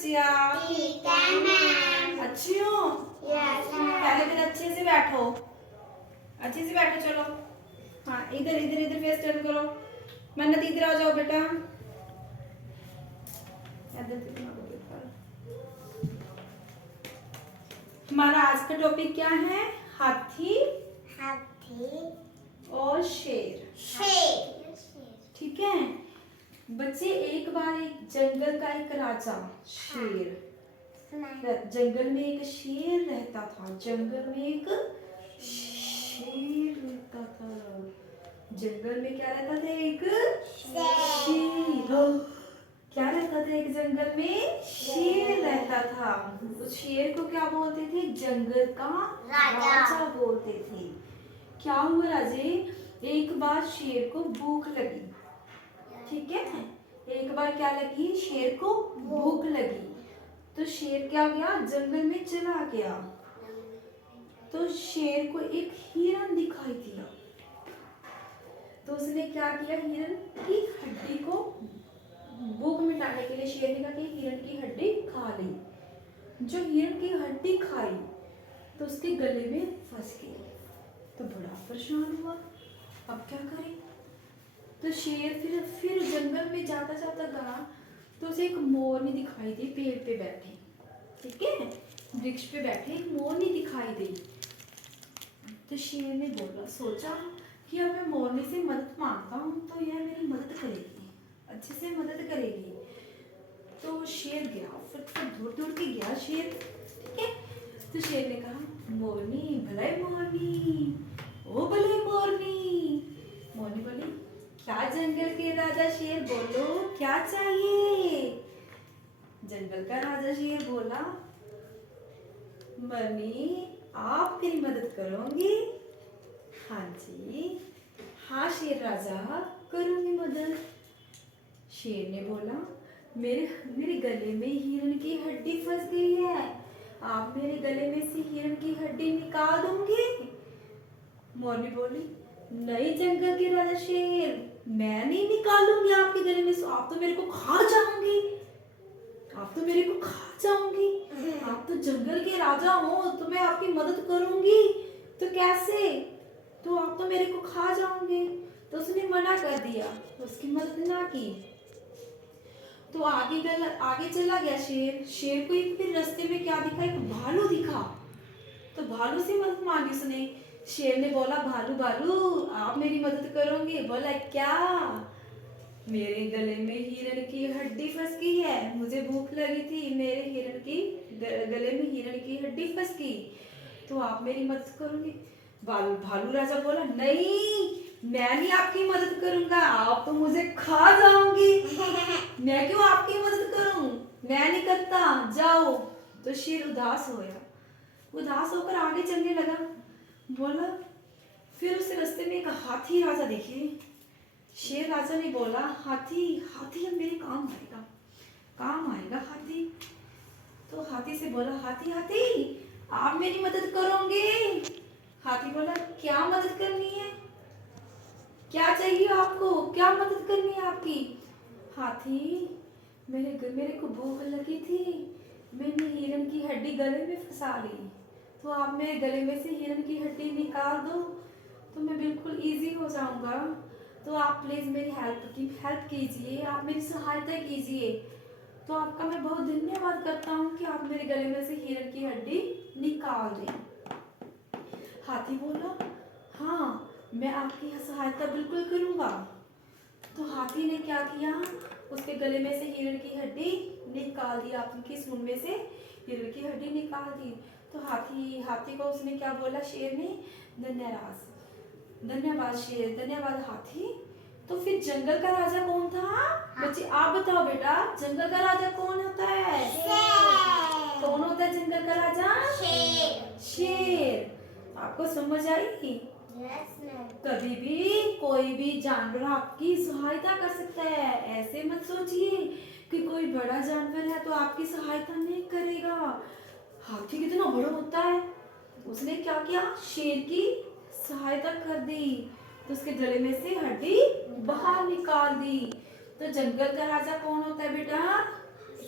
बच्चिया? ठीक है मैम। अच्छी हो? Yes ma'am. पहले दिन अच्छे से बैठो, अच्छे से बैठो। चलो हाँ, इधर इधर इधर फेस टर्न करो। मन्नत इधर आ जाओ बेटा। हमारा आज का टॉपिक क्या है? हाथी हाथी और शेर। शेर। ठीक है बच्चे, एक बार एक जंगल का एक राजा शेर, जंगल में एक शेर रहता था। जंगल में एक शेर रहता था। जंगल में क्या रहता था? एक शेर। क्या रहता था? एक जंगल में शेर रहता था। उस शेर को क्या बोलते थे? जंगल का राजा बोलते थे। क्या हुआ राजे, एक बार शेर को भूख लगी। ठीक है, एक बार क्या लगी? शेर को भूख लगी। तो शेर क्या गया? जंगल में चला गया। तो शेर को एक हिरन दिखाई दिया। तो उसने क्या किया? हिरन की हड्डी को भूख मिटाने के लिए शेर ने कहा कि हिरन की हड्डी खा ली। जो हिरन की हड्डी खाई तो उसके गले में फंस गई। तो बड़ा परेशान हुआ, अब क्या करें? तो शेर फिर जंगल में जाता जाता गया तो उसे एक मोरनी दिखाई दी, पेड़ पे बैठी। ठीक है, वृक्ष पे बैठे एक मोरनी दिखाई दी। तो शेर ने बोला, सोचा कि अब मैं मोरनी से मदद मांगता हूँ तो यह मेरी मदद करेगी, अच्छे से मदद करेगी। तो शेर गया, फिर दूर दूर के गया शेर। ठीक है, तो शेर ने कहा, मोरनी भले मोरनी, ओ भले मोरनी। मोरनी बोली, क्या जंगल के राजा शेर, बोलो क्या चाहिए? जंगल का राजा शेर बोला, मरनी आप मेरी मदद करोगी? हाँ जी, हाँ शेर राजा, करूंगी मदद। शेर ने बोला, मेरे मेरे गले में हिरन की हड्डी फंस गई है, आप मेरे गले में से हिरन की हड्डी निकाल दोगे? मोरनी बोली, नहीं जंगल के राजा शेर, मैं नहीं निकालूंगी आपके गले में से, आप तो मेरे को खा जाओगी, आप तो मेरे को खा जाओगी। आप तो जंगल के राजा हो, तो मैं आपकी मदद करूंगी तो कैसे? तो आप तो मेरे को खा जाओगे। तो उसने मना कर दिया, उसकी मदद ना की। तो आगे चला गया शेर। शेर को एक फिर रास्ते में क्या दिखा? एक भालू दिखा। तो भालू से मदद मांगी उसने। शेर ने बोला, भालू भालू आप मेरी मदद करोगे? बोला, क्या? मेरे गले में हिरन की हड्डी फंस गई है, मुझे भूख लगी थी, मेरे हिरन की गले में हिरन की हड्डी फंस गई, तो आप मेरी मदद करोगे? भालू राजा बोला, नहीं मैं नहीं आपकी मदद करूंगा, आप तो मुझे खा जाओगी, मैं क्यों आपकी मदद करूं, मैं नहीं करता, जाओ। तो शेर उदास होया, उदास होकर आगे चलने लगा। बोला, फिर उस रास्ते में एक हाथी राजा देखे। शेर राजा ने बोला, हाथी हाथी अब मेरे काम आएगा, काम आएगा हाथी। तो हाथी से बोला, हाथी हाथी आप मेरी मदद करोगे? हाथी बोला, क्या मदद करनी है, क्या चाहिए आपको, क्या मदद करनी है आपकी? हाथी, मेरे को भूख लगी थी, मैंने हिरन की हड्डी गले में फंसा ली, तो आप मेरे गले में से हिरन की हड्डी निकाल दो तो मैं बिल्कुल इजी हो जाऊंगा। तो आप प्लीज मेरी हेल्प कीजिए, आप मेरी सहायता कीजिए। तो आपका मैं बहुत धन्यवाद करता हूँ कि आप मेरे गले में से हिरन की हड्डी निकाल दें। हाथी बोला, हाँ मैं आपकी सहायता बिल्कुल करूँगा। तो हाथी ने क्या किया? उसके गले में से हिरन की हड्डी निकाल दी, आपकी सूंड में से हिरन की हड्डी निकाल दी। तो हाथी को उसने क्या बोला? शेर ने, धन्यवाद शेर, धन्यवाद हाथी। तो फिर जंगल का राजा कौन था? बच्चे आप बताओ बेटा, जंगल का राजा कौन होता है? शेर। कौन होता है जंगल का राजा? शेर। शेर। आपको समझ आई? Yes ma'am. कभी भी कोई भी जानवर आपकी सहायता कर सकता है, ऐसे मत सोचिए कि कोई बड़ा जानवर है तो आपकी सहायता नहीं करेगा। हाथी कितना बड़ा होता है, उसने क्या किया? शेर की सहायता कर दी, तो उसके गले में से हड्डी बाहर निकाल दी। तो जंगल का राजा कौन होता है बेटा?